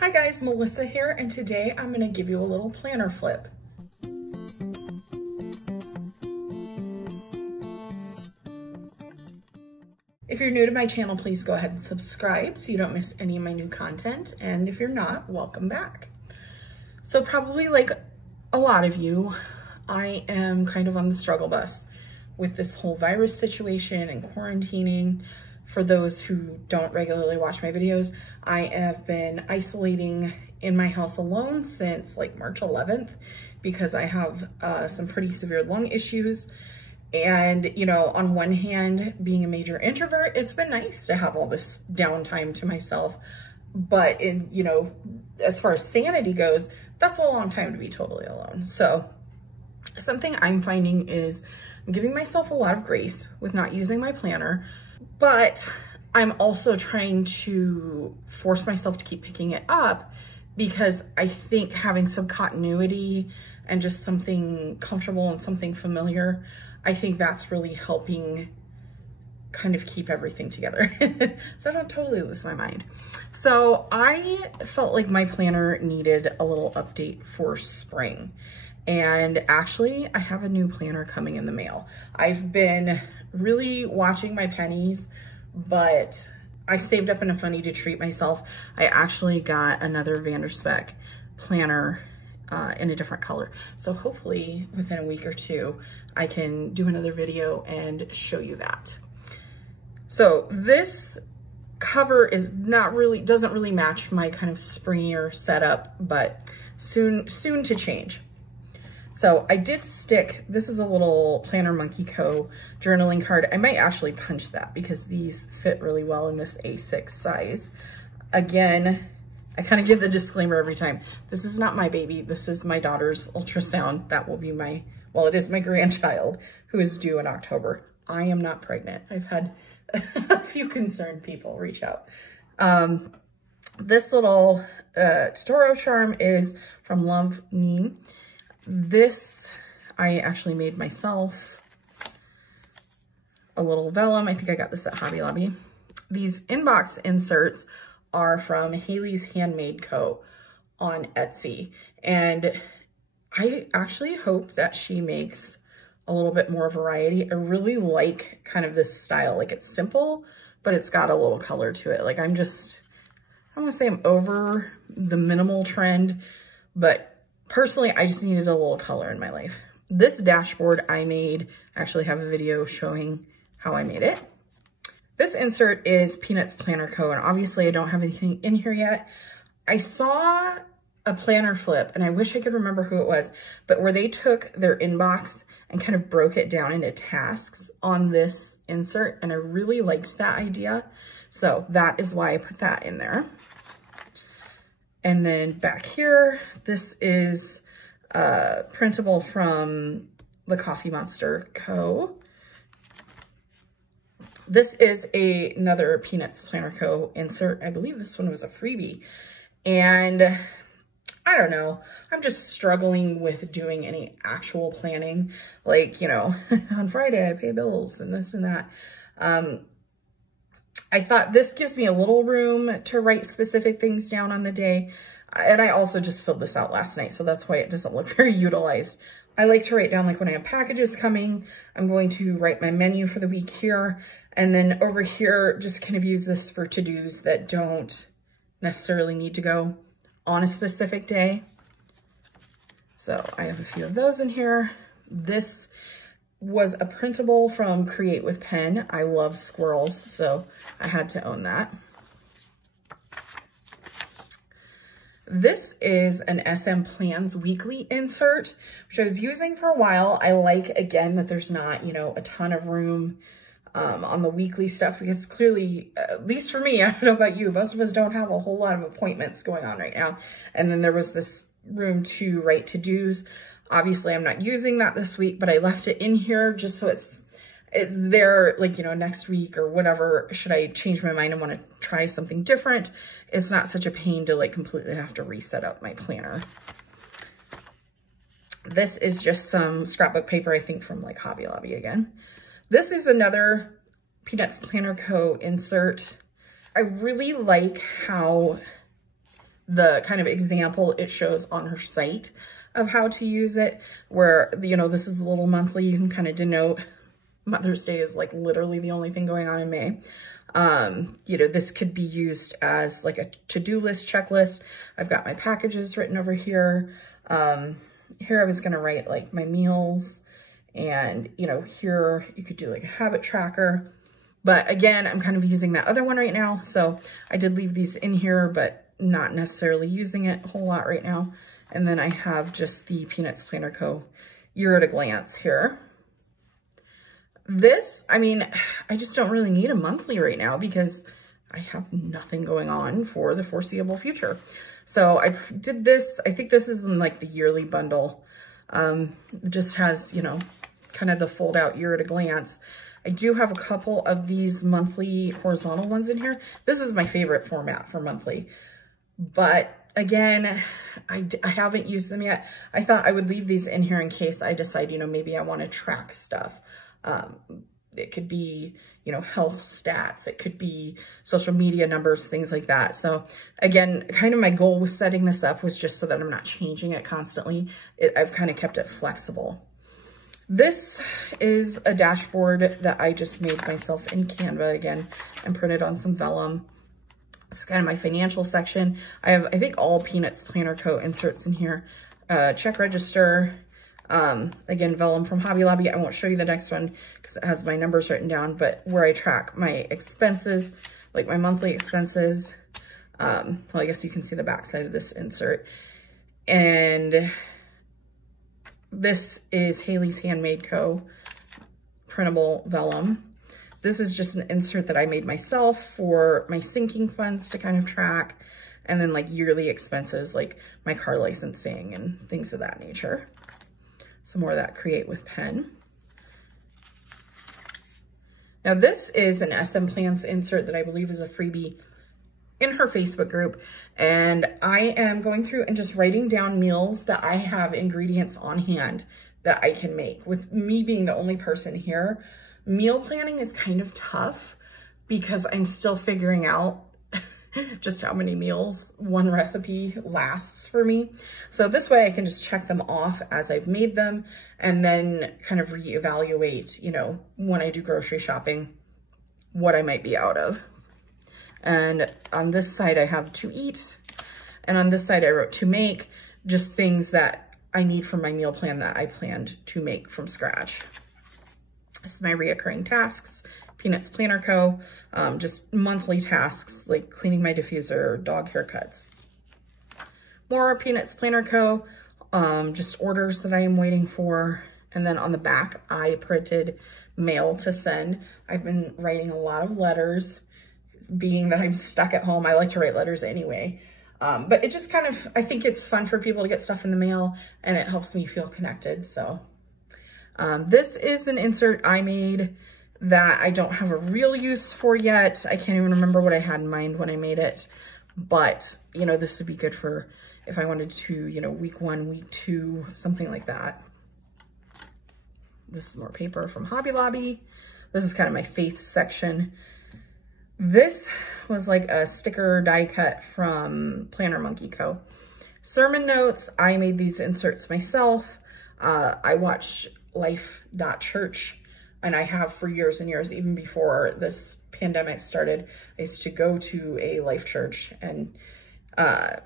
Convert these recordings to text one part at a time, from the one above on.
Hi guys, Melissa here, and today I'm going to give you a little planner flip. If you're new to my channel, please go ahead and subscribe so you don't miss any of my new content, and if you're not, welcome back. So probably like a lot of you, I am kind of on the struggle bus with this whole virus situation and quarantining. For those who don't regularly watch my videos, I have been isolating in my house alone since like March 11th because I have some pretty severe lung issues. And, you know, on one hand, being a major introvert, it's been nice to have all this downtime to myself. But in, you know, as far as sanity goes, that's a long time to be totally alone. So something I'm finding is I'm giving myself a lot of grace with not using my planner. But I'm also trying to force myself to keep picking it up because I think having some continuity and just something comfortable and something familiar, I think that's really helping kind of keep everything together so I don't totally lose my mind. So I felt like my planner needed a little update for spring. And actually, I have a new planner coming in the mail. I've been really watching my pennies, but I saved up enough money to treat myself. I actually got another Vanderspek planner in a different color. So hopefully within a week or two, I can do another video and show you that. So this cover is doesn't really match my kind of springier setup, but soon to change. So I did stick, this is a little Planner Monkey Co. journaling card. I might actually punch that because these fit really well in this A6 size. Again, I kind of give the disclaimer every time. This is not my baby. This is my daughter's ultrasound. That will be my, well, it is my grandchild who is due in October. I am not pregnant. I've had a few concerned people reach out. This little tutorial charm is from Love Me. This, I actually made myself a little vellum. I think I got this at Hobby Lobby. These inbox inserts are from Haley's Handmade Co. on Etsy. And I actually hope that she makes a little bit more variety. I really like kind of this style. Like it's simple, but it's got a little color to it. Like I want to say I'm over the minimal trend, but personally, I just needed a little color in my life. This dashboard I made, I actually have a video showing how I made it. This insert is Peanuts Planner Co. And obviously I don't have anything in here yet. I saw a planner flip and I wish I could remember who it was, but where they took their inbox and kind of broke it down into tasks on this insert. And I really liked that idea. So that is why I put that in there. And then back here, this is printable from the Coffee Monster Co. This is another Peanuts Planner Co. insert. I believe this one was a freebie. And I don't know, I'm just struggling with doing any actual planning. Like, you know, on Friday I pay bills and this and that. I thought this gives me a little room to write specific things down on the day. And I also just filled this out last night, so that's why it doesn't look very utilized. I like to write down like when I have packages coming, I'm going to write my menu for the week here. And then over here, just kind of use this for to-dos that don't necessarily need to go on a specific day. So I have a few of those in here. This was a printable from Create with Pen. I love squirrels, so I had to own that. This is an SM Plans weekly insert, which I was using for a while. I like, again, that there's not, you know, a ton of room on the weekly stuff because clearly, at least for me, I don't know about you, most of us don't have a whole lot of appointments going on right now. And then there was this room to write to-dos. Obviously, I'm not using that this week, but I left it in here just so it's there, like, you know, next week or whatever. Should I change my mind and want to try something different, it's not such a pain to like completely have to reset up my planner. This is just some scrapbook paper, I think from like Hobby Lobby again. This is another Peanuts Planner Co. insert. I really like how the kind of example it shows on her site of how to use it, where, you know, this is a little monthly. You can kind of denote Mother's Day is like literally the only thing going on in May. You know, this could be used as like a to-do list checklist. I've got my packages written over here. Here I was going to write like my meals, and, you know, here you could do like a habit tracker. But again, I'm kind of using that other one right now. So I did leave these in here, but not necessarily using it a whole lot right now. And then I have just the Peanuts Planner Co. Year at a Glance here. This, I mean, I just don't really need a monthly right now because I have nothing going on for the foreseeable future. So I did this. I think this is in like the yearly bundle. It just has, you know, kind of the fold out Year at a Glance. I do have a couple of these monthly horizontal ones in here. This is my favorite format for monthly. But again, I haven't used them yet. I thought I would leave these in here in case I decide, you know, maybe I want to track stuff. It could be, you know, health stats. It could be social media numbers, things like that. So again, kind of my goal with setting this up was just so that I'm not changing it constantly. I've kind of kept it flexible. This is a dashboard that I just made myself in Canva again and printed on some vellum. It's kind of my financial section. I have, I think, all Peanuts Planner Co. inserts in here. Check register. Again, vellum from Hobby Lobby. I won't show you the next one because it has my numbers written down, but where I track my expenses, like my monthly expenses. Well, I guess you can see the back side of this insert. And this is Haley's Handmade Co. printable vellum. This is just an insert that I made myself for my sinking funds to kind of track, and then like yearly expenses like my car licensing and things of that nature. Some more of that Create with Pen. Now this is an SM Plans insert that I believe is a freebie in her Facebook group. And I am going through and just writing down meals that I have ingredients on hand that I can make. With me being the only person here, meal planning is kind of tough because I'm still figuring out just how many meals one recipe lasts for me. So this way I can just check them off as I've made them and then kind of reevaluate, you know, when I do grocery shopping, what I might be out of. And on this side I have to eat, and on this side I wrote to make, just things that I need for my meal plan that I planned to make from scratch. This is my reoccurring tasks. Peanuts Planner Co. Just monthly tasks like cleaning my diffuser, dog haircuts. More Peanuts Planner Co. Just orders that I am waiting for. And then on the back, I printed mail to send. I've been writing a lot of letters. Being that I'm stuck at home, I like to write letters anyway. But it just kind of, I think it's fun for people to get stuff in the mail, and it helps me feel connected. So this is an insert I made that I don't have a real use for yet. I can't even remember what I had in mind when I made it. But, you know, this would be good for if I wanted to, you know, week 1, week 2, something like that. This is more paper from Hobby Lobby. This is kind of my faith section. This was like a sticker die cut from Planner Monkey Co. Sermon notes, I made these inserts myself. I watch Life.Church, and I have for years and years, even before this pandemic started. I used to go to a Life Church, and I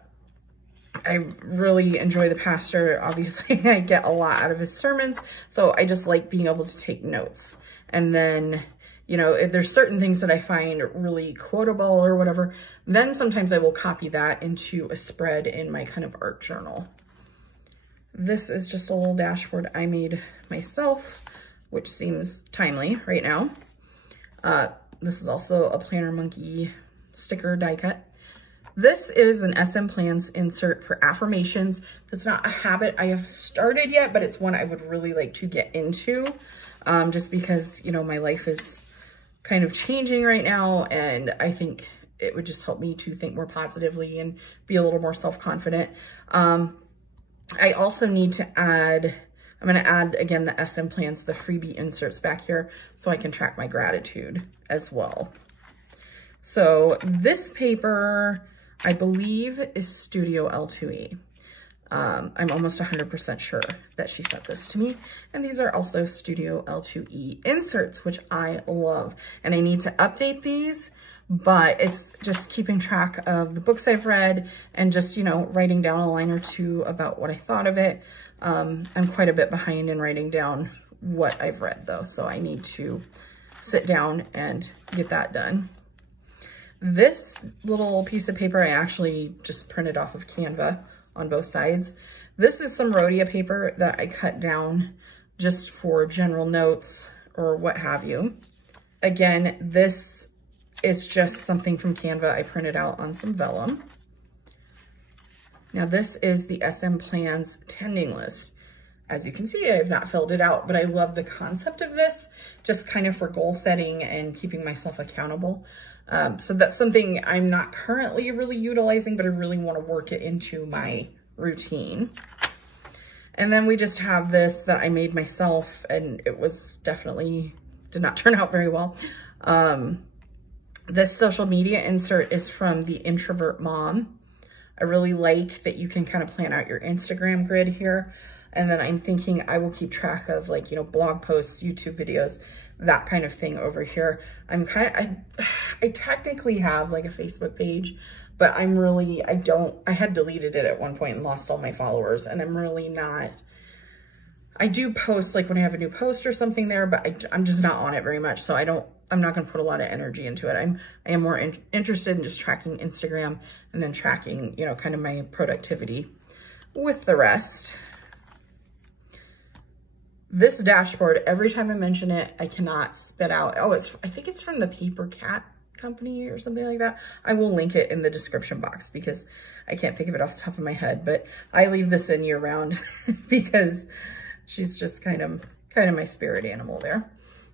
really enjoy the pastor. Obviously, I get a lot out of his sermons, so I just like being able to take notes. And then, you know, if there's certain things that I find really quotable or whatever, then sometimes I will copy that into a spread in my kind of art journal. This is just a little dashboard I made myself, which seems timely right now. This is also a Planner Monkey sticker die cut. This is an SM Plans insert for affirmations. That's not a habit I have started yet, but it's one I would really like to get into, just because, you know, my life is kind of changing right now, and I think it would just help me to think more positively and be a little more self-confident. I also need to add, I'm going to add again the SM Plans, the freebie inserts back here, so I can track my gratitude as well. So this paper, I believe is Studio L2E. I'm almost 100% sure that she sent this to me. And these are also Studio L2E inserts, which I love. And I need to update these, but it's just keeping track of the books I've read and just, you know, writing down a line or two about what I thought of it. I'm quite a bit behind in writing down what I've read though, so I need to sit down and get that done. This little piece of paper I actually just printed off of Canva on both sides. This is some Rhodia paper that I cut down just for general notes or what have you. Again, this is just something from Canva I printed out on some vellum. Now this is the SM Plans tending list. As you can see, I have not filled it out, but I love the concept of this, just kind of for goal setting and keeping myself accountable. So that's something I'm not currently really utilizing, but I really want to work it into my routine. And then we just have this that I made myself, and it was definitely, did not turn out very well. This social media insert is from the Introvert Mom. I really like that you can kind of plan out your Instagram grid here. And then I'm thinking I will keep track of, like, you know, blog posts, YouTube videos, that kind of thing over here. I technically have like a Facebook page, but I had deleted it at one point and lost all my followers, and I'm really not, I do post like when I have a new post or something there, but I'm just not on it very much. So I'm not going to put a lot of energy into it. I am more interested in just tracking Instagram and then tracking, you know, kind of my productivity with the rest. This dashboard, every time I mention it, I cannot spit out. Oh, I think it's from the Paper Cat company or something like that. I will link it in the description box because I can't think of it off the top of my head, but I leave this in year round because she's just kind of my spirit animal there.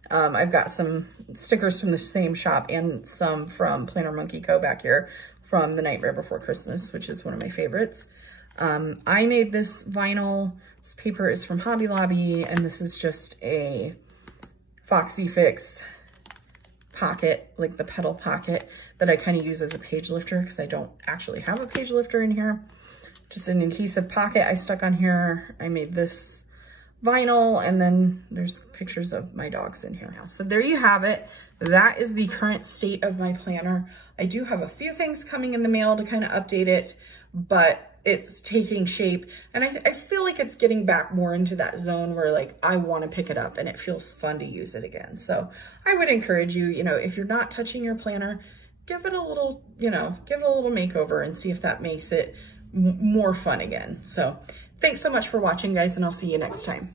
I've got some stickers from the same shop and some from Planner Monkey Co. back here from The Nightmare Before Christmas, which is one of my favorites. I made this vinyl. This paper is from Hobby Lobby, and this is just a Foxy Fix pocket, like the pedal pocket that I kind of use as a page lifter because I don't actually have a page lifter in here. Just an adhesive pocket I stuck on here. I made this vinyl, and then there's pictures of my dogs in here now. So there you have it. That is the current state of my planner. I do have a few things coming in the mail to kind of update it, but it's taking shape, and I feel like it's getting back more into that zone where, like, I want to pick it up and it feels fun to use it again. So I would encourage you, you know, if you're not touching your planner, give it a little, you know, give it a little makeover and see if that makes it more fun again. So thanks so much for watching, guys, and I'll see you next time.